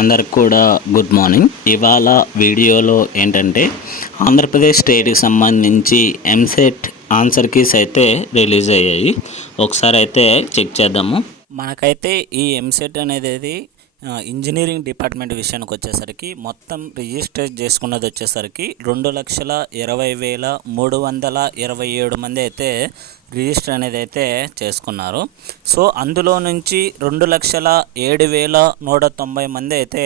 అందరికి కూడా good morning. ఇవాళ వీడియోలో ఏంటంటే ఆంధ్రప్రదేశ్ స్టేట్కి సంబంధించి ఎంసెట్ ఆన్సర్ కీస్ అయితే రిలీజ్ అయ్యాయి. ఒకసారి అయితే చెక్ చేద్దాము. మనకైతే ఈ ఎంసెట్ అనేది ఇంజనీరింగ్ డిపార్ట్మెంట్ విషయానికి వచ్చేసరికి మొత్తం రిజిస్టర్ చేసుకున్నది వచ్చేసరికి 2,20,327 మంది అయితే రిజిస్టర్ అనేది అయితే చేసుకున్నారు. సో అందులో నుంచి 2,07,190 మంది అయితే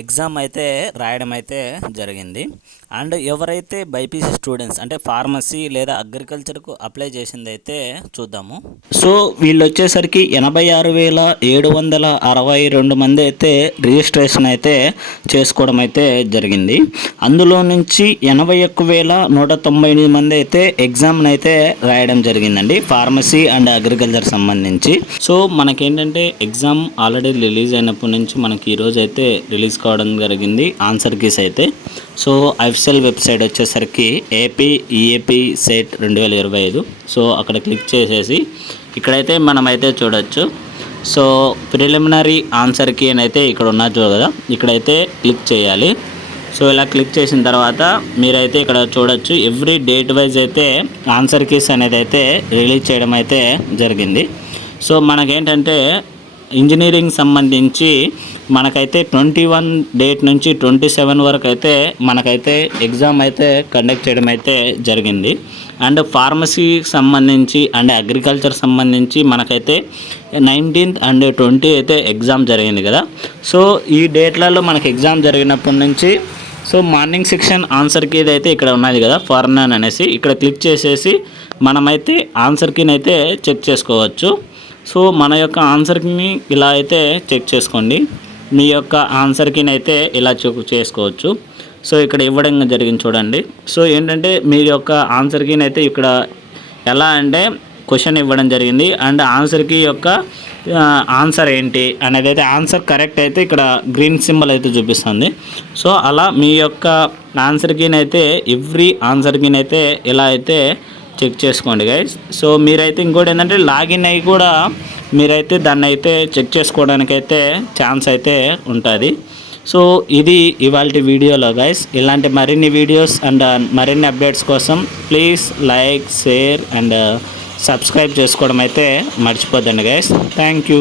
ఎగ్జామ్ అయితే రాయడం అయితే జరిగింది. అండ్ ఎవరైతే బైపీసీ స్టూడెంట్స్ అంటే ఫార్మసీ లేదా అగ్రికల్చర్కు అప్లై చేసింది అయితే చూద్దాము. సో వీళ్ళు వచ్చేసరికి 86,762 మంది అయితే రిజిస్ట్రేషన్ అయితే చేసుకోవడం అయితే జరిగింది. అందులో నుంచి 81,198 మంది అయితే ఎగ్జామ్ని అయితే రాయడం జరిగిందండి, ఫార్మసీ అండ్ అగ్రికల్చర్ సంబంధించి. సో మనకేంటంటే ఎగ్జామ్ ఆల్రెడీ రిలీజ్ అయినప్పటి నుంచి మనకి ఈరోజు అయితే రిలీజ్ కావడం జరిగింది ఆన్సర్ కీస్ అయితే. సో అఫీషియల్ వెబ్సైట్ వచ్చేసరికి ఏపీ ఈఏపీ సెట్ 2025. సో అక్కడ క్లిక్ చేసేసి ఇక్కడైతే మనమైతే చూడొచ్చు. సో ప్రిలిమినరీ ఆన్సర్ కీ అని అయితే ఇక్కడ ఉన్నది కదా, ఇక్కడైతే క్లిక్ చేయాలి. సో ఇలా క్లిక్ చేసిన తర్వాత మీరైతే ఇక్కడ చూడొచ్చు ఎవ్రీ డేట్ వైజ్ అయితే ఆన్సర్ కీస్ అనేది అయితే రిలీజ్ చేయడం అయితే జరిగింది. సో మనకేంటంటే ఇంజనీరింగ్ సంబంధించి మనకైతే 21 డేట్ నుంచి 27 వరకు అయితే మనకైతే ఎగ్జామ్ అయితే కండక్ట్ చేయడం అయితే జరిగింది. అండ్ ఫార్మసీ సంబంధించి అండ్ అగ్రికల్చర్ సంబంధించి మనకైతే 19th అండ్ 20 అయితే ఎగ్జామ్ జరిగింది కదా. సో ఈ డేట్లలో మనకి ఎగ్జామ్ జరిగినప్పటి నుంచి so morning section answer key అయితే ఇక్కడ ఉన్నది కదా ఫార్నన్ అనేసి, ఇక్కడ క్లిక్ చేసేసి మనమైతే ఆన్సర్ కీని అయితే చెక్ చేసుకోవచ్చు. సో మన యొక్క ఆన్సర్ కీని ఇలా అయితే చెక్ చేసుకోండి. మీ యొక్క ఆన్సర్ కీని అయితే ఇలా చెక్ చేసుకోవచ్చు. సో ఇక్కడ ఇవ్వడం జరిగింది చూడండి. సో ఏంటంటే మీ యొక్క ఆన్సర్ కీని అయితే ఇక్కడ ఎలా అంటే క్వశ్చన్ ఇవ్వడం జరిగింది అండ్ ఆన్సర్ కీ యొక్క ఆన్సర్ ఏంటి అనేది అయితే ఆన్సర్ కరెక్ట్ అయితే ఇక్కడ గ్రీన్ సింబల్ అయితే చూపిస్తుంది. సో అలా మీ యొక్క ఆన్సర్ కీని అయితే ఎవ్రీ ఆన్సర్ కీని అయితే ఇలా అయితే చెక్ చేసుకోండి గైస్. సో మీరైతే ఇంకోటి ఏంటంటే లాగిన్ అయ్యి కూడా మీరైతే దాన్ని అయితే చెక్ చేసుకోవడానికైతే ఛాన్స్ అయితే ఉంటుంది. సో ఇది ఇవాళ వీడియోలో గైస్. ఇలాంటి మరిన్ని వీడియోస్ అండ్ మరిన్ని అప్డేట్స్ కోసం please like, share and subscribe చేసుకోవడం అయితే మర్చిపోద్దండి గైస్. Thank you.